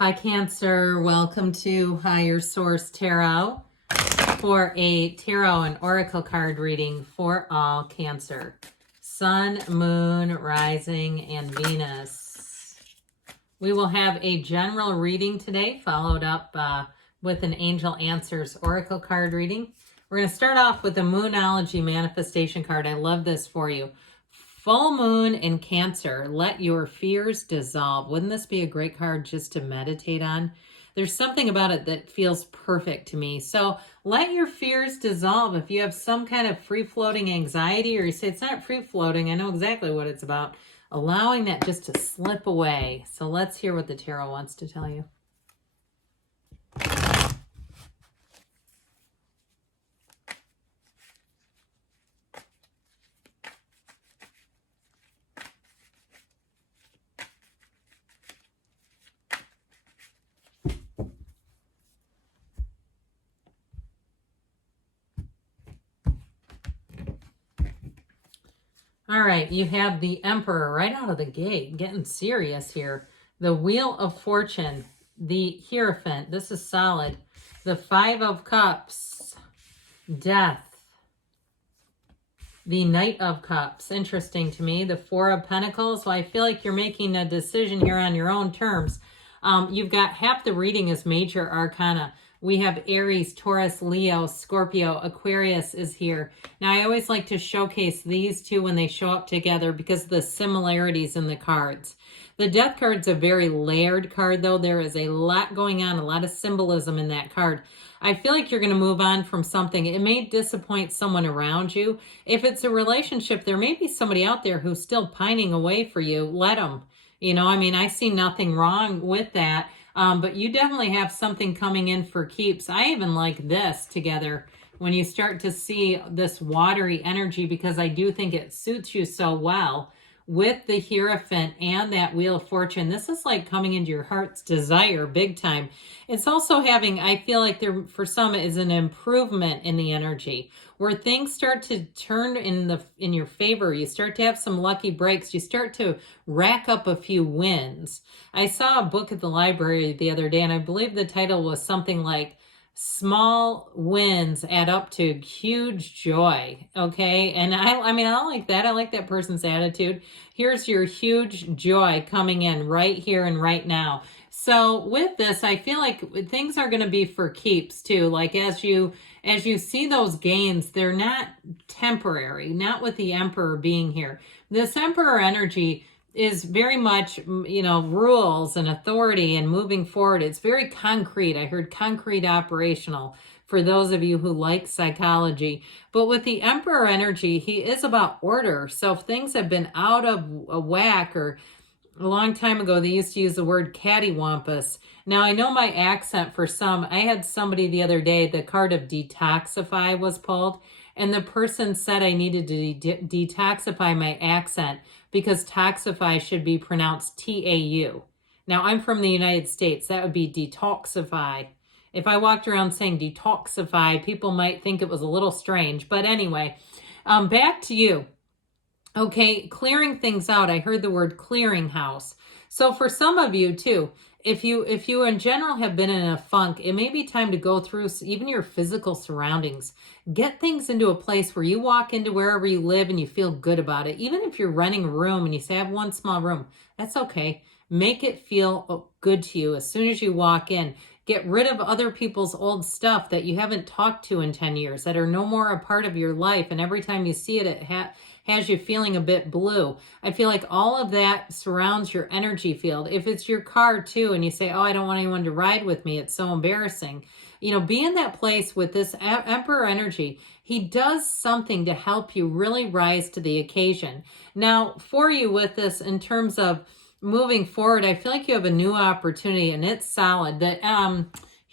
Hi, Cancer. Welcome to Higher Source Tarot for a tarot and oracle card reading for all Cancer. Sun, Moon, Rising, and Venus. We will have a general reading today, followed up with an Angel Answers oracle card reading. We're going to start off with the Moonology manifestation card. I love this for you. Full moon in Cancer, let your fears dissolve. Wouldn't this be a great card just to meditate on? There's something about it that feels perfect to me. So let your fears dissolve. If you have some kind of free-floating anxiety, or you say it's not free-floating, I know exactly what it's about, allowing that just to slip away. So let's hear what the tarot wants to tell you. All right, you have the Emperor right out of the gate, getting serious here. The Wheel of Fortune, the Hierophant, this is solid. The Five of Cups, Death, the Knight of Cups, interesting to me. The Four of Pentacles, well, I feel like you're making a decision here on your own terms. You've got half the reading is Major Arcana. We have Aries, Taurus, Leo, Scorpio, Aquarius is here. Now, I always like to showcase these two when they show up together because of the similarities in the cards. The Death card's a very layered card, though. There is a lot going on, a lot of symbolism in that card. I feel like you're going to move on from something. It may disappoint someone around you. If it's a relationship, there may be somebody out there who's still pining away for you. Let them. You know, I mean, I see nothing wrong with that. But you definitely have something coming in for keeps. I even like this together when you start to see this watery energy, because I do think it suits you so well with the Hierophant and that Wheel of Fortune. This is like coming into your heart's desire big time. It's also having, I feel like there for some is an improvement in the energy where things start to turn in your favor. You start to have some lucky breaks. You start to rack up a few wins. I saw a book at the library the other day, and I believe the title was something like Small Wins Add Up to Huge Joy. Okay. And I mean, I like that. I like that person's attitude. Here's your huge joy coming in right here and right now. So with this, I feel like things are going to be for keeps too. Like as you see those gains, they're not temporary, not with the Emperor being here. This Emperor energy is very much, you know, rules and authority and moving forward. It's very concrete. I heard concrete operational for those of you who like psychology. But with the Emperor energy, he is about order. So if things have been out of whack, or a long time ago, they used to use the word cattywampus. Now, I know my accent for some. I had somebody the other day, the card of detoxify was pulled, and the person said I needed to detoxify my accent because toxify should be pronounced T-A-U. Now, I'm from the United States. That would be detoxify. If I walked around saying detoxify, people might think it was a little strange. But anyway, back to you. Okay, clearing things out. I heard the word clearinghouse. So for some of you too, if you in general have been in a funk, it may be time to go through even your physical surroundings. Get things into a place where you walk into wherever you live and you feel good about it. Even if you're renting a room and you say, I have one small room, that's okay. Make it feel good to you as soon as you walk in. Get rid of other people's old stuff that you haven't talked to in 10 years, that are no more a part of your life. And every time you see it, it has you feeling a bit blue. I feel like all of that surrounds your energy field. If it's your car too, and you say, oh, I don't want anyone to ride with me, it's so embarrassing. You know, be in that place with this Emperor energy. He does something to help you really rise to the occasion. Now, for you with this, in terms of moving forward, I feel like you have a new opportunity, and it's solid. That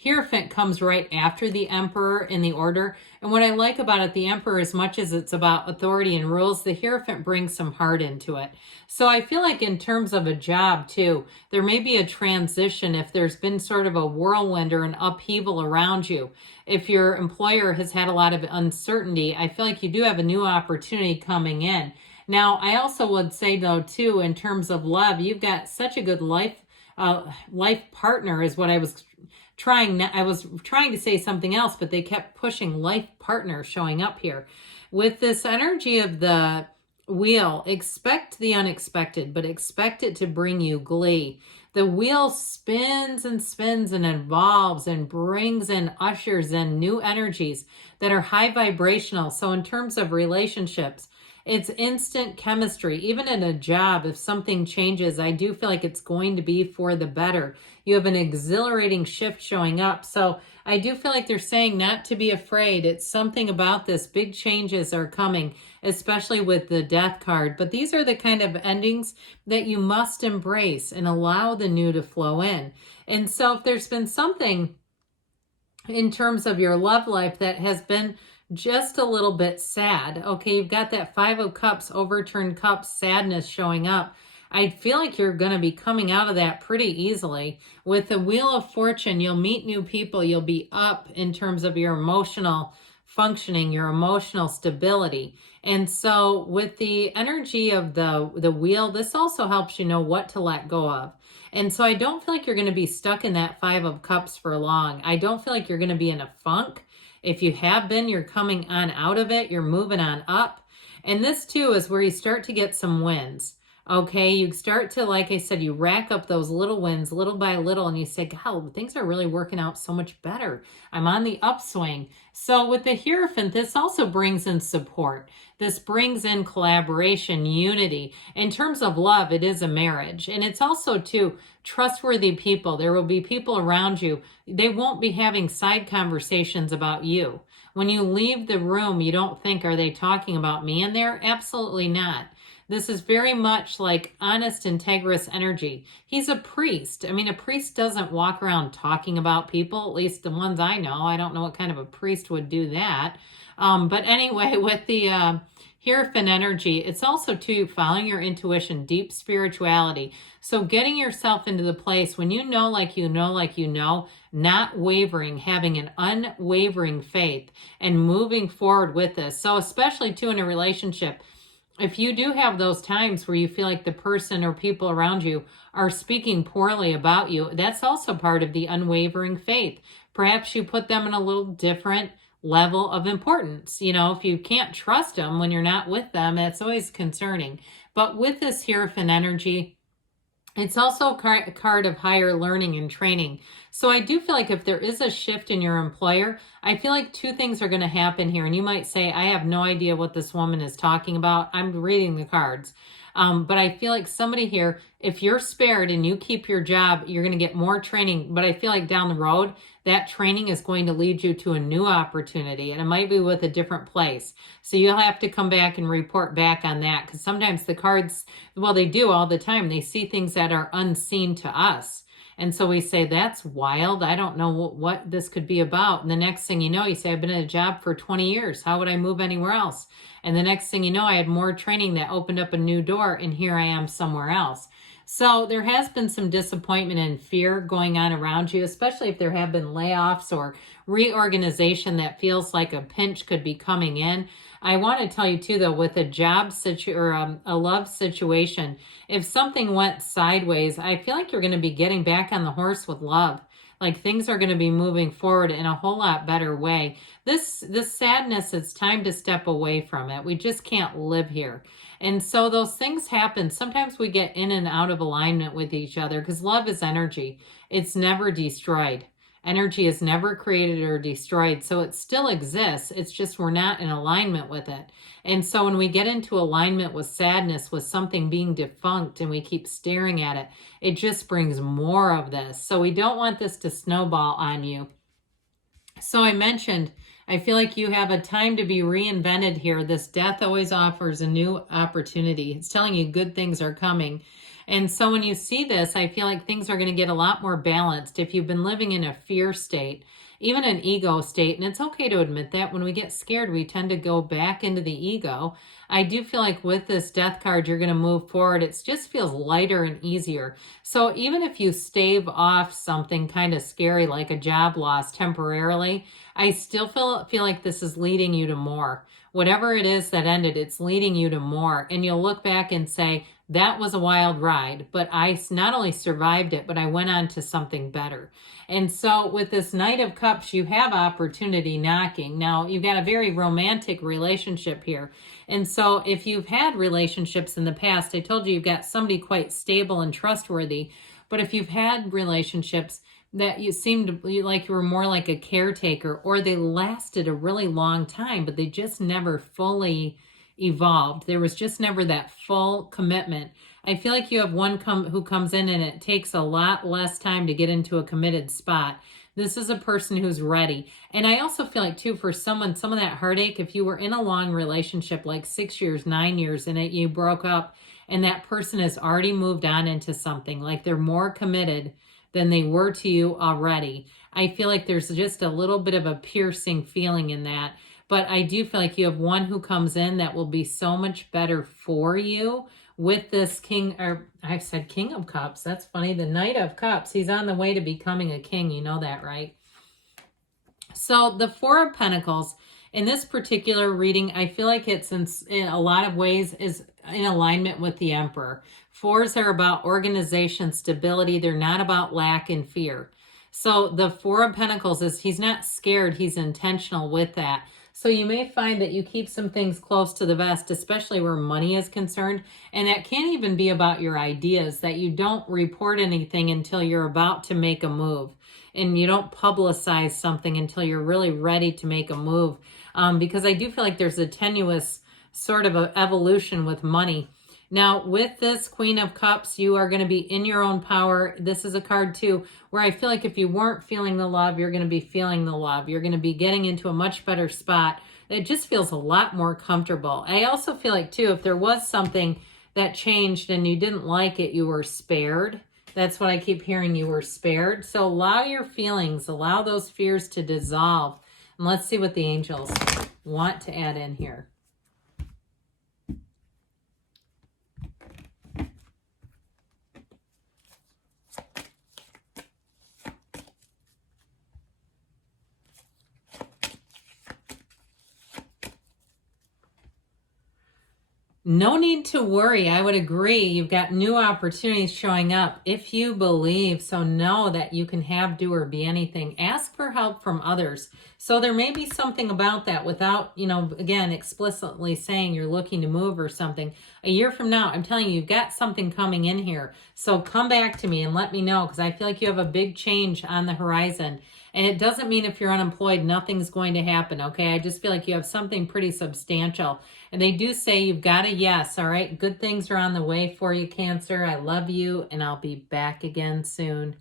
Hierophant comes right after the Emperor in the order. And what I like about it, the Emperor, as much as it's about authority and rules, the Hierophant brings some heart into it. So I feel like in terms of a job too, there may be a transition if there's been sort of a whirlwind or an upheaval around you. If your employer has had a lot of uncertainty, I feel like you do have a new opportunity coming in. Now, I also would say though too, in terms of love, you've got such a good life life partner is what I was trying. I was trying to say something else, but they kept pushing life partner showing up here. With this energy of the wheel, expect the unexpected, but expect it to bring you glee. The wheel spins and spins and evolves and brings in, ushers in new energies that are high vibrational. So in terms of relationships, it's instant chemistry. Even in a job, if something changes, I do feel like it's going to be for the better. You have an exhilarating shift showing up. So I do feel like they're saying not to be afraid. It's something about this. Big changes are coming, especially with the death card. But these are the kind of endings that you must embrace and allow the new to flow in. And so if there's been something in terms of your love life that has been just a little bit sad, okay, you've got that Five of Cups, overturned cups, sadness showing up. I feel like you're going to be coming out of that pretty easily. With the Wheel of Fortune, you'll meet new people. You'll be up in terms of your emotional functioning, your emotional stability. And so with the energy of the wheel, this also helps you know what to let go of. And so I don't feel like you're going to be stuck in that Five of Cups for long. I don't feel like you're going to be in a funk. If you have been, you're coming on out of it. You're moving on up. And this too is where you start to get some wins. Okay, you start to, like I said, you rack up those little wins little by little and you say, God, things are really working out so much better. I'm on the upswing. So with the Hierophant, this also brings in support. This brings in collaboration, unity. In terms of love, it is a marriage. And it's also, too, trustworthy people. There will be people around you. They won't be having side conversations about you. When you leave the room, you don't think, are they talking about me in there? Absolutely not. This is very much like honest, integrous energy. He's a priest. I mean, a priest doesn't walk around talking about people, at least the ones I know. I don't know what kind of a priest would do that. But anyway, with the Hierophant energy, it's also too following your intuition, deep spirituality. So getting yourself into the place when you know, like you know, like you know, not wavering, having an unwavering faith and moving forward with this. So especially too in a relationship, if you do have those times where you feel like the person or people around you are speaking poorly about you, that's also part of the unwavering faith. Perhaps you put them in a little different level of importance. You know, if you can't trust them when you're not with them, that's always concerning. But with this Hierophant energy, it's also a card of higher learning and training. So I do feel like if there is a shift in your employer, I feel like two things are going to happen here. And you might say, I have no idea what this woman is talking about. I'm reading the cards. But I feel like somebody here, if you're spared and you keep your job, you're going to get more training. But I feel like down the road, that training is going to lead you to a new opportunity. And it might be with a different place. So you'll have to come back and report back on that. Because sometimes the cards, well, they do all the time. They see things that are unseen to us. And so we say, that's wild. I don't know what this could be about. And the next thing you know, you say, I've been in a job for 20 years. How would I move anywhere else? And the next thing you know, I had more training that opened up a new door, and here I am somewhere else. So there has been some disappointment and fear going on around you, especially if there have been layoffs or reorganization that feels like a pinch could be coming in. I want to tell you too, though, with a job or a love situation, if something went sideways, I feel like you're going to be getting back on the horse with love. Like things are going to be moving forward in a whole lot better way. This sadness, it's time to step away from it. We just can't live here. And so those things happen. Sometimes we get in and out of alignment with each other because love is energy. It's never destroyed. Energy is never created or destroyed, so it still exists. It's just we're not in alignment with it. And so when we get into alignment with sadness, with something being defunct, and we keep staring at it, it just brings more of this. So we don't want this to snowball on you. So I mentioned, I feel like you have a time to be reinvented here. This death always offers a new opportunity. It's telling you good things are coming. And so when you see this, I feel like things are going to get a lot more balanced. If you've been living in a fear state, even an ego state, and it's okay to admit that when we get scared, we tend to go back into the ego. I do feel like with this death card, you're going to move forward. It just feels lighter and easier. So even if you stave off something kind of scary like a job loss temporarily, I still feel like this is leading you to more. Whatever it is that ended, it's leading you to more. And you'll look back and say, That was a wild ride, but I not only survived it, but I went on to something better. And so with this Knight of Cups, you have opportunity knocking. Now, you've got a very romantic relationship here. And so if you've had relationships in the past, I told you you've got somebody quite stable and trustworthy. But if you've had relationships that you seemed like you were more like a caretaker, or they lasted a really long time, but they just never fully evolved. There was just never that full commitment. I feel like you have one who comes in and it takes a lot less time to get into a committed spot. This is a person who's ready. And I also feel like too, for someone, some of that heartache, if you were in a long relationship, like 6 years, 9 years, and you broke up and that person has already moved on into something, like they're more committed than they were to you already. I feel like there's just a little bit of a piercing feeling in that. But I do feel like you have one who comes in that will be so much better for you with this king, or I said King of Cups. That's funny. The Knight of Cups. He's on the way to becoming a king. You know that, right? So the Four of Pentacles, in this particular reading, I feel like it's in a lot of ways is in alignment with the Emperor. Fours are about organization, stability. They're not about lack and fear. So the Four of Pentacles is he's not scared. He's intentional with that. So you may find that you keep some things close to the vest, especially where money is concerned. And that can't even be about your ideas, that you don't report anything until you're about to make a move. And you don't publicize something until you're really ready to make a move. Because I do feel like there's a tenuous sort of a evolution with money. Now, with this Queen of Cups, you are going to be in your own power. This is a card, too, where I feel like if you weren't feeling the love, you're going to be feeling the love. You're going to be getting into a much better spot. It just feels a lot more comfortable. I also feel like, too, if there was something that changed and you didn't like it, you were spared. That's what I keep hearing, you were spared. So allow your feelings, allow those fears to dissolve. And let's see what the angels want to add in here. No need to worry. I would agree. You've got new opportunities showing up if you believe. So know that you can have, do, or be anything. Ask for help from others. So there may be something about that without, again, explicitly saying you're looking to move or something. A year from now, I'm telling you, you've got something coming in here. So come back to me and let me know, because I feel like you have a big change on the horizon. And it doesn't mean if you're unemployed, nothing's going to happen, okay? I just feel like you have something pretty substantial. And they do say you've got a yes, all right? Good things are on the way for you, Cancer. I love you, and I'll be back again soon.